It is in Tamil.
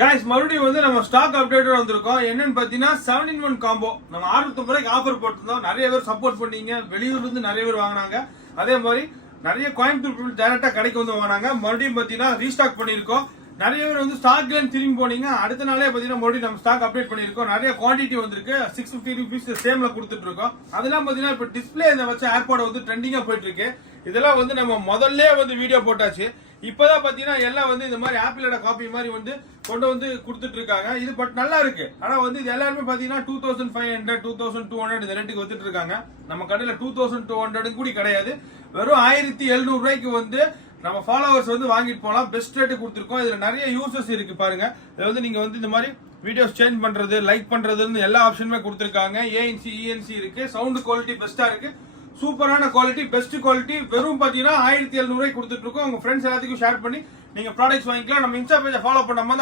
गाइस மறுபடியும் வந்து நம்ம ஸ்டாக் அப்டேட் வந்திருக்கோம். என்னன்னு பாத்தீங்கன்னா 7-in-1 காம்போ. நம்ம 650 ரூபாய்க்கு ஆஃபர் போட்டிருந்தோம். நிறைய பேர் சப்போர்ட் பண்ணீங்க. வெளியூர்ல இருந்து நிறைய பேர் வாங்குனாங்க. அதே மாதிரி நிறைய கோயம்புத்தூர் டைரக்டா கடைக்கு வந்து வாங்குனாங்க. மறுபடியும் பாத்தீங்கன்னா ரீஸ்டாக் பண்ணிருக்கோம். நிறைய பேர் வந்து ஸ்டாக்ல திரும்பி போனீங்க. அடுத்த நாளே பாத்தீங்கன்னா மறுபடியும் நம்ம ஸ்டாக் அப்டேட் பண்ணிருக்கோம். நிறைய குவான்டிட்டி வந்திருக்கு. 650 ரூபீஸ் சேம்ல கொடுத்துட்டு இருக்கோம். அதெல்லாம் பாத்தீங்கன்னா இப்ப டிஸ்பிளே இந்த வச்ச ஏர்பாட் வந்து ட்ரெண்டிங்கா போயிட்டு இருக்கு. இதெல்லாம் வந்து நம்ம முதல்ல வந்து வீடியோ போட்டாச்சு. இப்பதான் பாத்தீங்கன்னா எல்லாம் வந்து இந்த மாதிரி ஆப்பிளோட காப்பி மாதிரி வந்து கொண்டு வந்து கொடுத்துட்டு இருக்காங்க. இது பட் நல்லா இருக்கு. ஆனா வந்து இது எல்லாருமே பாத்தீங்கன்னா 2500 2200 இந்த ரேட்டுக்கு வித்துட்டு இருக்காங்க. நம்ம கடையில 2200 கூடி கிடையாது. வெறும் 1700 ரூபாய்க்கு வந்து நம்ம ஃபாலோவர்ஸ் வந்து வாங்கிட்டு போலாம். பெஸ்ட் ரேட்டு கொடுத்துருக்கோம். இதுல நிறைய யூசஸ் இருக்கு பாருங்க. இதுல வந்து நீங்க வந்து இந்த மாதிரி வீடியோஸ் சேஞ்ச் பண்றது, லைக் பண்றதுன்னு எல்லா ஆப்ஷனுமே கொடுத்துருக்காங்க. ANC ENC இருக்கு. சவுண்ட் குவாலிட்டி பெஸ்டா இருக்கு. சூப்பரான குவாலிட்டி, பெஸ்ட் குவாலிட்டி. வெறும் பாத்தீங்கன்னா 1700 ரூபாய்க்கு கொடுத்துட்டு இருக்கோம். உங்க ஃப்ரெண்ட்ஸ் எல்லாத்துக்கும் ஷேர் பண்ணி நீங்க ப்ராடக்ட்ஸ் வாங்கிக்கலாம். நம்ம இன்ஸ்டா பேஜை ஃபாலோ பண்ணாம